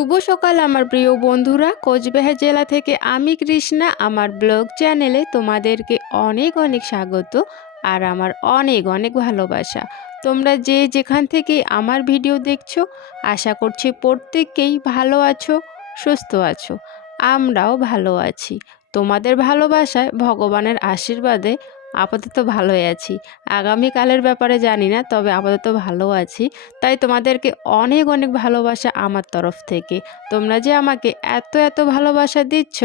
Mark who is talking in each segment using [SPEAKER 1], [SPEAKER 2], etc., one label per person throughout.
[SPEAKER 1] শুভ সকাল আমার প্রিয় বন্ধুরা। কোচবিহার জেলা থেকে আমি কৃষ্ণা। আমার ব্লগ চ্যানেলে তোমাদেরকে অনেক অনেক স্বাগত আর আমার অনেক অনেক ভালোবাসা। তোমরা যে যেখান থেকে আমার ভিডিও দেখছ, আশা করছি প্রত্যেককেই ভালো আছো, সুস্থ আছো। আমরাও ভালো আছি। তোমাদের ভালোবাসায় ভগবানের আশীর্বাদে আপাতত ভালোই আছি। আগামীকালের ব্যাপারে জানি না, তবে আপাতত ভালো আছি। তাই তোমাদেরকে অনেক অনেক ভালোবাসা আমার তরফ থেকে। তোমরা যে আমাকে এত এত ভালোবাসা দিচ্ছ,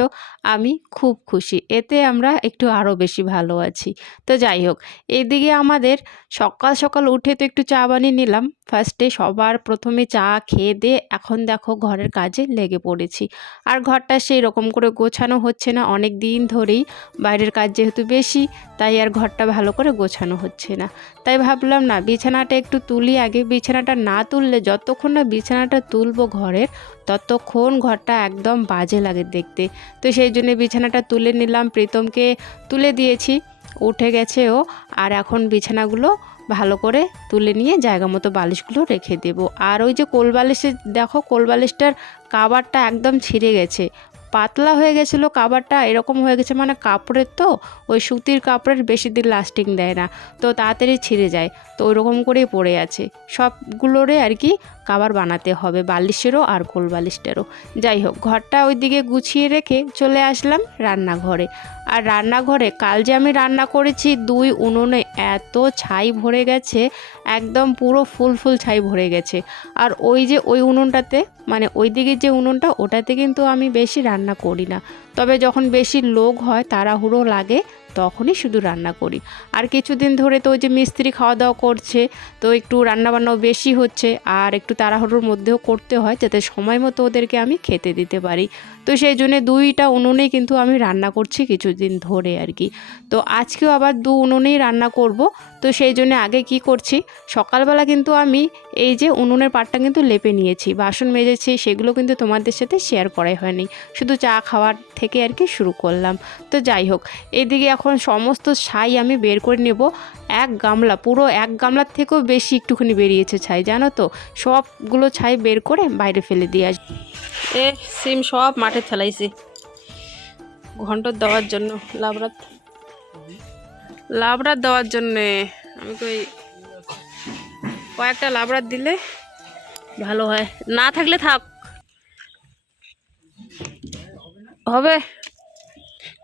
[SPEAKER 1] আমি খুব খুশি। এতে আমরা একটু আরও বেশি ভালো আছি। তো যাই হোক এইদিকে আমাদের সকাল সকাল উঠে তো একটু চা বানিয়ে নিলাম। ফার্স্টে সবার প্রথমে চা খেয়ে দিয়ে এখন দেখো ঘরের কাজে লেগে পড়েছি। আর ঘরটা সেই রকম করে গোছানো হচ্ছে না। অনেক দিন ধরেই বাইরের কাজ যেহেতু বেশি, তাই আর ঘরটা ভালো করে গোছানো হচ্ছে না। তাই ভাবলাম, না, বিছানাটা একটু তুলি। আগে বিছানাটা না তুললে যতক্ষণ না বিছানাটা তুলবো ঘরের, ততক্ষণ ঘরটা একদম বাজে লাগে দেখতে। তো সেই জন্য বিছানাটা তুলে নিলাম। প্রীতমকে তুলে দিয়েছি। উঠে গেছে ও। আর এখন বিছানাগুলো ভালো করে তুলে নিয়ে জায়গা মতো বালিশগুলো রেখে দেব। আর ওই যে কোল বালিশে দেখো কোল বালিশটার কাবারটা একদম ছিঁড়ে গেছে। পাতলা হয়ে গেছিল কাবারটা, এরকম হয়ে গেছে মানে কাপড়ের তো, ওই সুতির কাপড়ের বেশি দিন লাস্টিং দেয় না। তো তাড়াতাড়ি ছিঁড়ে যায়, তো ওইরকম করেই পড়ে আছে। সবগুলোরে আর কি কাবার বানাতে হবে বালিশেরও আর কোল বালিশটারও। যাই হোক, ঘরটা ওইদিকে গুছিয়ে রেখে চলে আসলাম রান্নাঘরে। আর রান্নাঘরে কাল যে আমি রান্না করেছি, দুই উনুনে এত ছাই ভরে গেছে, একদম পুরো ফুল ফুল ছাই ভরে গেছে। আর ওই যে ওই উনুনটাতে মানে ওই দিকের যে উনুনটা, ওটাতে কিন্তু আমি বেশি রান্না করি না। তবে যখন বেশি লোক হয়, তাড়াহুড়ো লাগে তখনই শুধু রান্না করি। আর কিছুদিন ধরে তো ওই যে মিস্ত্রি খাওয়া দাওয়া করছে, তো একটু রান্নাবান্নাও বেশি হচ্ছে, আর একটু তাড়াহুড়োর মধ্যেও করতে হয় যাতে সময় মতো ওদেরকে আমি খেতে দিতে পারি। তো সেই জন্যে দুইটা উনুনেই কিন্তু আমি রান্না করছি কিছুদিন ধরে আর কি। তো আজকেও আবার দু উনুনেই রান্না করব, তো সেই জন্য আগে কি করছি, সকালবেলা কিন্তু আমি এই যে উনুনের পাটটা কিন্তু লেপে নিয়েছি, বাসন মেজেছি, সেগুলো কিন্তু তোমাদের সাথে শেয়ার করাই হয়নি। শুধু চা খাওয়ার থেকে আর কি শুরু করলাম। তো যাই হোক, এদিকে এখন সমস্ত ছাই আমি বের করে নেব এক গামলা, পুরো এক গামলার থেকেও বেশি একটুখানি বেরিয়েছে ছাই, জানো তো? সবগুলো ছাই বের করে বাইরে ফেলে দিয়ে আস এ, সিম সব মাঠে ফেলাইছি। ঘন্ট দেওয়ার জন্য লাবড়াত লাবড়াত দেওয়ার জন্যে আমি কই কয়েকটা লাবড়াত দিলে ভালো হয়। না থাকলে থাক। হবে।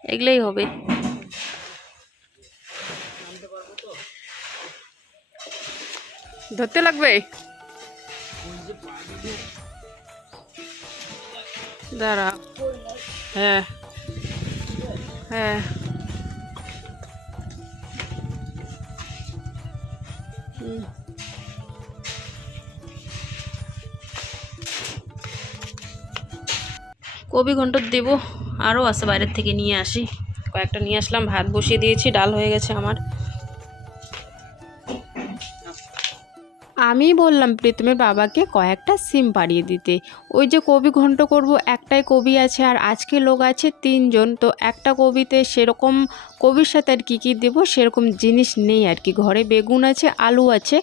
[SPEAKER 1] এগুলোই হবে। ধরতে লাগবে? দাঁড়া। হ্যাঁ। হ্যাঁ। কবি ঘন্ট দেব, আরও আছে বাইরের থেকে নিয়ে আসি। কয়েকটা নিয়ে আসলাম, ভাত বসিয়ে দিয়েছি, ডাল হয়ে গেছে আমার। আমি বললাম, প্রীতমের বাবাকে কয়েকটা সিম পাড়িয়ে দিতে। ওই যে কবি ঘন্ট করব, একটাই কবি আছে আর আজকে লোক আছে তিনজন, তো একটা কবিতে সেরকম কবির সাথে আর কী কী দেবো সেরকম জিনিস নেই আর কি। ঘরে বেগুন আছে, আলু আছে,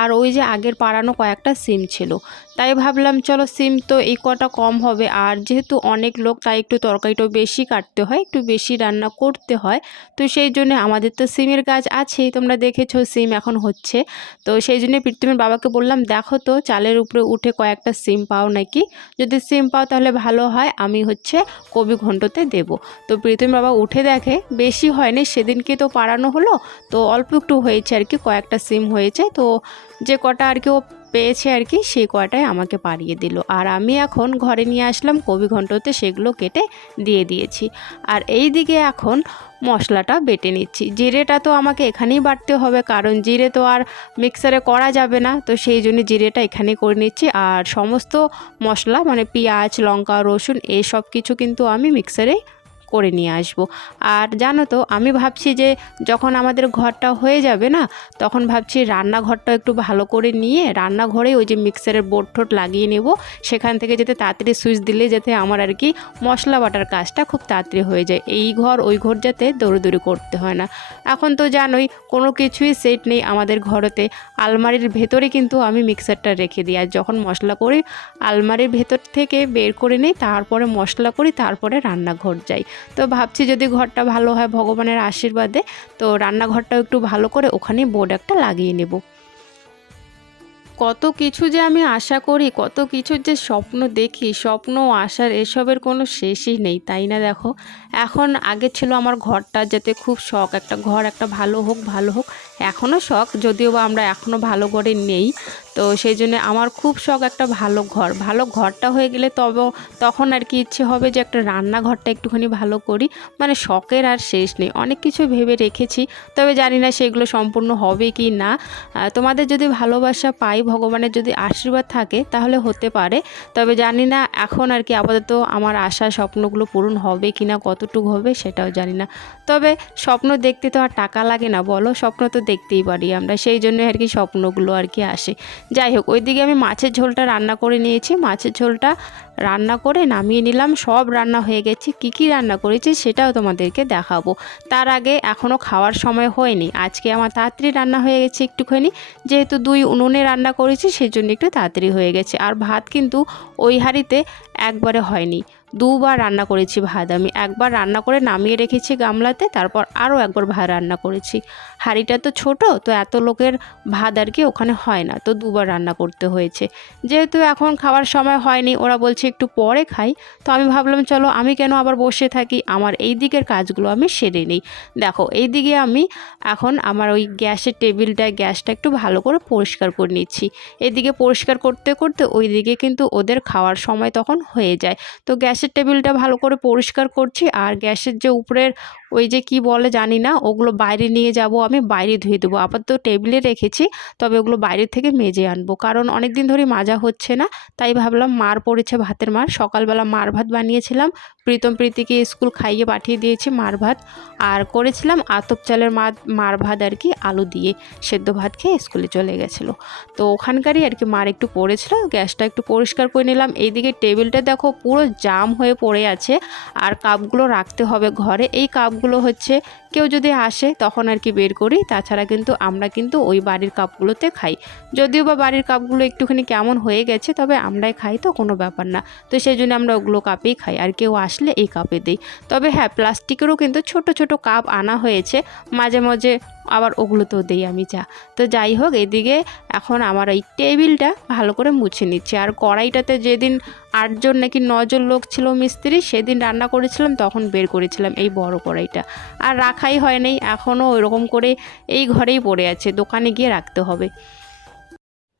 [SPEAKER 1] আর ওই যে আগের পাড়ানো কয়েকটা সিম ছিল। তাই ভাবলাম, চলো সিম তো এই কটা কম হবে। আর যেহেতু অনেক লোক, তাই একটু তরকারিটাও বেশি কাটতে হয়, একটু বেশি রান্না করতে হয়। তো সেই জন্য আমাদের তো সিমের গাছ আছেই, তোমরা দেখেছ সিম এখন হচ্ছে। তো সেই জন্য প্রীতমের বাবাকে বললাম, দেখো তো, চালের উপরে উঠে কয়েকটা সিম পাও নাকি? যদি সিম পাও তাহলে ভালো হয়, আমি হচ্ছে কবি ঘন্টতে দেব। তো প্রীতম বাবা উঠে দেখে, বেশি হয়নি, সেদিনকে তো পাড়ানো হলো, তো অল্প একটু হয়েছে আর কি, কয়েকটা সিম হয়েছে, তো যে কটা আর কি ও পেয়েছে আর কি, সেই কয়টাই আমাকে পাড়িয়ে দিল। আর আমি এখন ঘরে নিয়ে আসলাম, কবি ঘন্টতে সেগুলো কেটে দিয়ে দিয়েছি। আর এই দিকে এখন মশলাটা বেটে নিচ্ছি। জিরেটা তো আমাকে এখানেই বাটতে হবে, কারণ জিরে তো আর মিক্সারে করা যাবে না, তো সেই জন্য জিরেটা এখানেই করে নিচ্ছি। আর সমস্ত মশলা মানে পেঁয়াজ, লঙ্কা, রসুন এই সব কিছু কিন্তু আমি মিক্সারে করে নিয়ে আসব। আর জানো তো, আমি ভাবছি যে যখন আমাদের ঘরটা হয়ে যাবে না, তখন ভাবছি রান্নাঘরটা একটু ভালো করে নিয়ে রান্নাঘরে ওই যে মিক্সারের বোর্ড ঠোট লাগিয়ে নেব। সেখান থেকে যাতে তাড়াতাড়ি সুইচ দিলে যাতে আমার আর কি মশলা বাটার কাজটা খুব তাড়াতাড়ি হয়ে যায়। এই ঘর, ওই ঘর যাতে দৌড়দৌড়ি করতে হয় না। এখন তো জানোই, কোনো কিছুই সেট নেই আমাদের ঘরেতে। আলমারির ভেতরে কিন্তু আমি মিক্সারটা রেখে দিই। আর যখন মশলা করি, আলমারির ভেতর থেকে বের করে নিই, তারপরে মশলা করি, তারপরে রান্নাঘর যাই। তো ভাবছি যদি ঘরটা ভালো হয় ভগবানের আশীর্বাদে, তো রান্নাঘরটাও একটু ভালো করে ওখানে বোর্ড একটা লাগিয়ে নেব। কত কিছু যে আমি আশা করি, কত কিছুর যে স্বপ্ন দেখি, স্বপ্ন আশার এসবের কোনো শেষই নেই, তাই না দেখো? এখন আগে ছিল আমার ঘরটা যাতে খুব শখ, একটা ঘর একটা ভালো হোক ভালো হোক এখনও শখ, যদিও বা আমরা এখনও ভালো করে নেই তো সেই জন্য আমার খুব শখ একটা ভালো ঘর। ভালো ঘরটা হয়ে গেলে তবে তখন আর কি ইচ্ছে হবে যে একটা রান্নাঘরটা একটুখানি ভালো করি। মানে শখের আর শেষ নেই। অনেক কিছু ভেবে রেখেছি। তবে জানি না সেগুলো সম্পূর্ণ হবে কি না। তোমাদের যদি ভালোবাসা পাই, ভগবানের যদি আশীর্বাদ থাকে, তাহলে হতে পারে। তবে জানি না এখন আর কি আপাতত আমার আশা, স্বপ্নগুলো পূরণ হবে কি না, কতটুকু হবে সেটাও জানি না। তবে স্বপ্ন দেখতে তো আর টাকা লাগে না, বলো? স্বপ্ন তো দেখতেই পারি আমরা। সেই জন্য আর কি স্বপ্নগুলো আর কি আসে। যাই হোক ওইদিকে আমি মাছের ঝোলটা রান্না করে নিয়েছি। মাছের ঝোলটা রান্না করে নামিয়ে নিলাম। সব রান্না হয়ে গেছে। কি কি রান্না করেছি সেটাও তোমাদেরকে দেখাবো। তার আগে এখনও খাওয়ার সময় হয়নি। আজকে আমার তাড়াতাড়ি রান্না হয়ে গেছে একটুখানি। যেহেতু দুই উনুনে রান্না করেছি সেই জন্য একটু তাড়াতাড়ি হয়ে গেছে। আর ভাত কিন্তু ওই হাঁড়িতে একবারে হয়নি। দুবার রান্না করেছি ভাত। আমি একবার রান্না করে নামিয়ে রেখেছি গামলাতে, তারপর আরও একবার ভাত রান্না করেছি। হাঁড়িটা তো ছোট, তো এত লোকের ভাত আর কি ওখানে হয় না, তো দুবার রান্না করতে হয়েছে। যেহেতু এখন খাওয়ার সময় হয়নি, ওরা বলছে একটু পরে খাই, তো আমি ভাবলাম চলো আমি কেন আবার বসে থাকি, আমার এই দিকের কাজগুলো আমি সেরে নিই। দেখো, এই দিকে আমি এখন আমার ওই গ্যাসের টেবিলটা গ্যাসটা একটু ভালো করে পরিষ্কার করে নিচ্ছি। এদিকে পরিষ্কার করতে করতে ওই দিকে কিন্তু ওদের খাওয়ার সময় তখন হয়ে যায়। তো গ্যাসের টেবিলটা ভালো করে পরিষ্কার করছি আর গ্যাসের যে উপরের ওই যে কি বলে জানি না, ওগুলো বাইরে নিয়ে যাব আমি, বাইরে ধুয়ে দেবো। আপাতত টেবিলে রেখেছি, তবে ওগুলো বাইরে থেকে মেজে আনব। কারণ অনেক দিন ধরে মাজা হচ্ছে না, তাই ভাবলাম মার পড়েছে ভাতের মার। সকালবেলা মার ভাত বানিয়েছিলাম, প্রীতম প্রীতিকে স্কুল খাইয়ে পাঠিয়ে দিয়েছি মার ভাত। আর করেছিলাম আতপ চালের মা মার ভাত আর কি, আলু দিয়ে সেদ্ধ ভাত খেয়ে স্কুলে চলে গেছিল। তো ওখানকারই আর কি মার একটু পড়েছিল, গ্যাসটা একটু পরিষ্কার করে নিলাম। এইদিকে টেবিলটা দেখো পুরো জাম হয়ে পড়ে আছে, আর কাপগুলো রাখতে হবে ঘরে। এই কাপগুলো হচ্ছে কেউ যদি আসে, তখন আর কি বের করি। তাছাড়া কিন্তু আমরা কিন্তু ওই বাড়ির কাপগুলোতে খাই। যদিও বা বাড়ির কাপগুলো একটুখানি কেমন হয়ে গেছে, তবে আমরাই খাই তো, কোনো ব্যাপার না। তো সেই জন্য আমরা ওগুলো কাপেই খাই, আর কেউ আসলে এই কাপে দিই। তবে হ্যাঁ প্লাস্টিকেরও কিন্তু ছোট ছোট কাপ আনা হয়েছে। মাঝে মাঝে আবার ওগুলোতেও দিই আমি চা। তো যাই হোক, এদিকে এখন আমার এই টেবিলটা ভালো করে মুছে নিচ্ছে। আর কড়াইটাতে যেদিন আটজন নাকি নজন লোক ছিল মিস্ত্রি, সেদিন রান্না করেছিলাম, তখন বের করেছিলাম এই বড় কড়াইটা। আর রাখাই হয় নাই এখনও ওইরকম করে এই ঘরেই পড়ে আছে, দোকানে গিয়ে রাখতে হবে।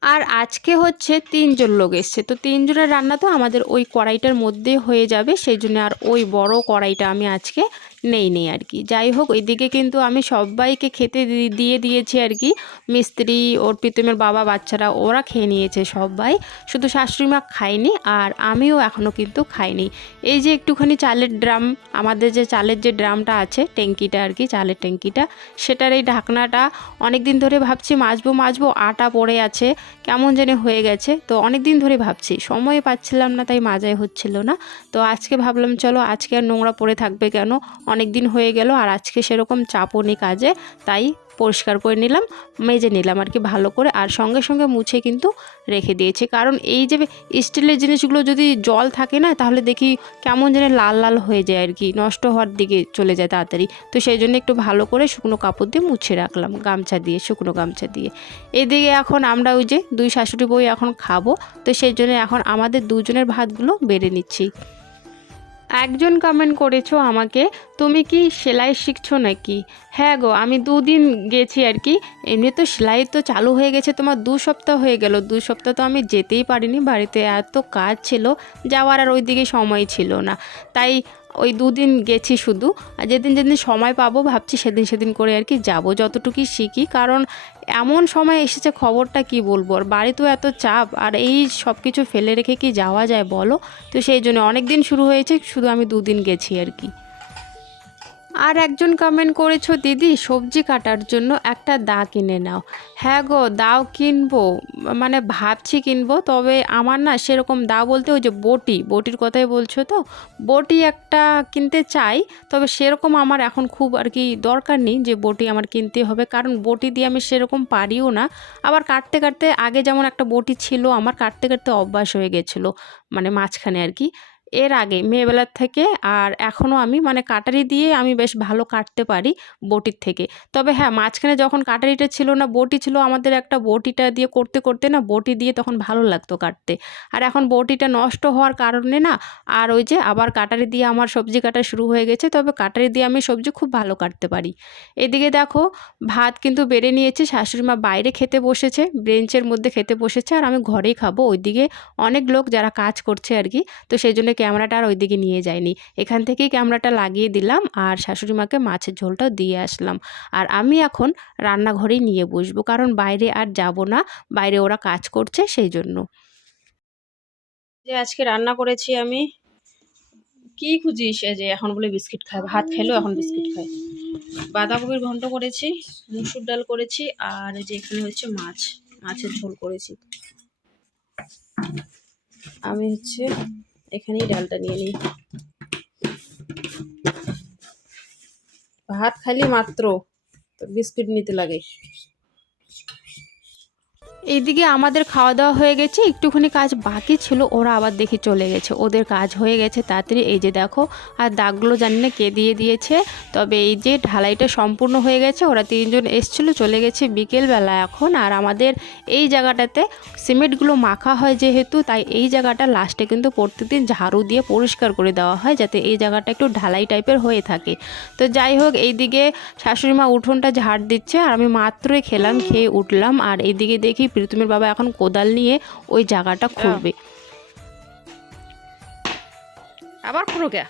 [SPEAKER 1] আর আজকে হচ্ছে তিনজন লোক এসছে, তো তিনজনের রান্না তো আমাদের ওই কড়াইটার মধ্যে হয়ে যাবে, সেই জন্য আর ওই বড় কড়াইটা আমি আজকে নেই নেই আর কি। যাই হোক ওইদিকে কিন্তু আমি সবাইকে খেতে দিয়ে দিয়েছি আর কি। মিস্ত্রি, ওর প্রীতমের বাবা, বাচ্চারা, ওরা খেয়ে নিয়েছে সবাই। শুধু শাশুড়ি মা খায়নি আর আমিও এখনও কিন্তু খাইনি। এই যে একটুখানি চালের ড্রাম, আমাদের যে চালের যে ড্রামটা আছে, ট্যাঙ্কিটা আর কি, চালের ট্যাঙ্কিটা, সেটার এই ঢাকনাটা অনেক দিন ধরে ভাবছি, মাজবো মাজবো, আটা পড়ে আছে, কেমন জানি হয়ে গেছে। তো অনেক দিন ধরে ভাবছি, সময় পাচ্ছিলাম না, তাই মাজাই হচ্ছিল না। তো আজকে ভাবলাম, চলো আজকে আর নোংরা পড়ে থাকবে কেন? অনেক দিন হয়ে গেল আর আজকে সেরকম চাপও নেই কাজে, তাই পরিষ্কার করে নিলাম, মেজে নিলাম আর কি ভালো করে আর সঙ্গে সঙ্গে মুছে কিন্তু রেখে দিয়েছি। কারণ এই যে স্টিলের জিনিসগুলো যদি জল থাকে না, তাহলে দেখি কেমন যেন লাল লাল হয়ে যায় আর কি, নষ্ট হওয়ার দিকে চলে যায় তাড়াতাড়ি। তো সেই জন্য একটু ভালো করে শুকনো কাপড় দিয়ে মুছে রাখলাম, গামছা দিয়ে, শুকনো গামছা দিয়ে। এদিকে এখন আমরা ওই যে দুই শাশুড়ি বই এখন খাব, তো সেই জন্য এখন আমাদের দুজনের ভাতগুলো বেড়ে নিচ্ছি। একজন কমেন্ট করেছ আমাকে, তুমি কি সেলাই শিখছো নাকি? হ্যাঁ গো, আমি দুদিন গেছি আর কি। এমনি তো সেলাই তো চালু হয়ে গেছে, তোমার দু সপ্তাহ হয়ে গেল। দু সপ্তাহ তো আমি যেতেই পারিনি, বাড়িতে এত কাজ ছিল, যাওয়ার আর ওইদিকে সময় ছিল না। তাই ওই দুদিন গেছি শুধু। আর যেদিন যেদিন সময় পাবো ভাবছি সেদিন সেদিন করে আর কি যাব, যতটুকুই শিখি। কারণ এমন সময় এসেছে খবরটা কি বলব? আর বাড়িতেও এত চাপ, আর এই সব কিছু ফেলে রেখে কি যাওয়া যায় বলো? তো সেই জন্য অনেক দিন শুরু হয়েছে, শুধু আমি দুদিন গেছি আর কি। আর একজন কমেন্ট করেছ, দিদি, সবজি কাটার জন্য একটা দা কিনে নাও। হ্যাঁ গো, দাও কিনবো। মানে ভাবছি কিনবো, তবে আমার না সেরকম দা বলতে ওই যে বটি, বটির কথাই বলছো তো, বটি একটা কিনতে চাই, তবে সেরকম আমার এখন খুব আর কি দরকার নেই যে বটি আমার কিনতে হবে, কারণ বটি দিয়ে আমি সেরকম পারিও না। আবার কাটতে কাটতে আগে যেমন একটা বটি ছিল, আমার কাটতে কাটতে অভ্যাস হয়ে গেছিল মানে মাঝখানে আর কি। এর আগে, মেয়েবেলার থেকে। আর এখনও আমি মানে কাটারি দিয়ে আমি বেশ ভালো কাটতে পারি বটির থেকে। তবে হ্যাঁ মাঝখানে যখন কাটারিটা ছিল না, বটি ছিল আমাদের একটা বটিটা দিয়ে করতে করতে না বটি দিয়ে তখন ভালো লাগতো কাটতে। আর এখন বটিটা নষ্ট হওয়ার কারণে না, আর ওই যে আবার কাটারি দিয়ে আমার সবজি কাটা শুরু হয়ে গেছে, তবে কাটারি দিয়ে আমি সবজি খুব ভালো কাটতে পারি। এদিকে দেখো, ভাত কিন্তু বেড়ে নিয়েছে, শাশুড়ি মা বাইরে খেতে বসেছে বেঞ্চের মধ্যে খেতে বসেছে, আর আমি ঘরেই খাব। ওইদিকে অনেক লোক যারা কাজ করছে আর কি, তো সেই জন্য ক্যামেরাটা আর ওইদিকে নিয়ে যায়নি এখান থেকেই ক্যামেরাটা লাগিয়ে দিলাম আর শাশুড়ি মাকে মাছের ঝোলটাও দিয়ে আসলাম। আর আমি এখন রান্নাঘরেই নিয়ে বসবো কারণ বাইরে আর যাব না, বাইরে ওরা কাজ করছে সেই জন্য। যে আজকে রান্না করেছি আমি, কি খুঁজিস? যে এখন বলে বিস্কিট খায়, ভাত খেলো, এখন বিস্কিট খায়। বাঁধাকপির ঘন্ট করেছি, মুসুর ডাল করেছি আর যে এখানে হচ্ছে মাছ, মাছের ঝোল করেছি। আমি হচ্ছে এখানেই ডালটা নিয়ে নিই। ভাত খালি মাত্র তো বিস্কিট নিতে লাগে। এইদিকে আমাদের খাওয়া দাওয়া হয়ে গেছে, একটুখানি কাজ বাকি ছিল, ওরা আবার দেখি চলে গেছে। ওদের কাজ হয়ে গেছে তাড়াতাড়ি, এই যে দেখো, আর দাগগুলো জানি না কে দিয়ে দিয়েছে, তবে এই যে ঢালাইটা সম্পূর্ণ হয়ে গেছে, ওরা তিনজন এসছিল, চলে গেছে বিকেলবেলা এখন, আর আমাদের এই জায়গাটাতে সিমেন্টগুলো মাখা হয় যেহেতু, তাই এই জায়গাটা লাস্টে কিন্তু প্রত্যেকদিন ঝাড়ু দিয়ে পরিষ্কার করে দেওয়া হয়, যাতে এই জায়গাটা একটু ঢালাই টাইপের হয়ে থাকে। তো যাই হোক, এইদিকে শাশুড়ি মা উঠোনটা ঝাড় দিচ্ছে, আর আমি মাত্রই খেলাম, খেয়ে উঠলাম, আর এইদিকে দেখি প্রীতমের বাবা এখন কোদাল নিয়ে ওই জায়গাটা খুঁড়বে আবার খুঁড়ো কে?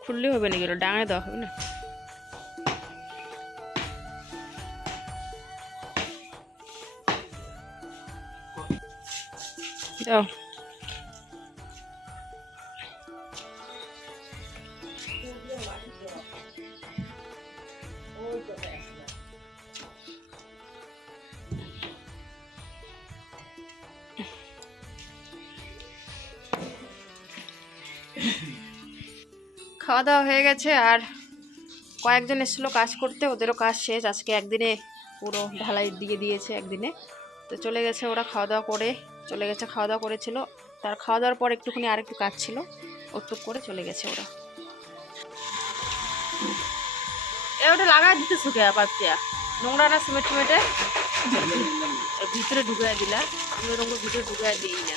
[SPEAKER 1] খুললে হবে না গেল ডাঙে দেওয়া হবে না? দাও। খাওয়া দাওয়া হয়ে গেছে আর কয়েকজন এসেছিল কাজ করতে, ওদেরও কাজ শেষ। আজকে একদিনে পুরো ঢালাই দিয়ে দিয়েছে একদিনে। তো চলে গেছে ওরা খাওয়া দাওয়া করে, চলে গেছে, খাওয়া দাওয়া করেছিল। তার খাওয়া দাওয়ার পর একটুখানি আর একটু কাজ ছিল ওটুক করে চলে গেছে ওরা। ওটা লাগাই দিতে শুকে আবার নোংরা না সিমেন্ট সিমেন্টে ভিতরে ঢুকাই দিলা। আমি ওরকম ভিতরে ঢুকাই দিই না।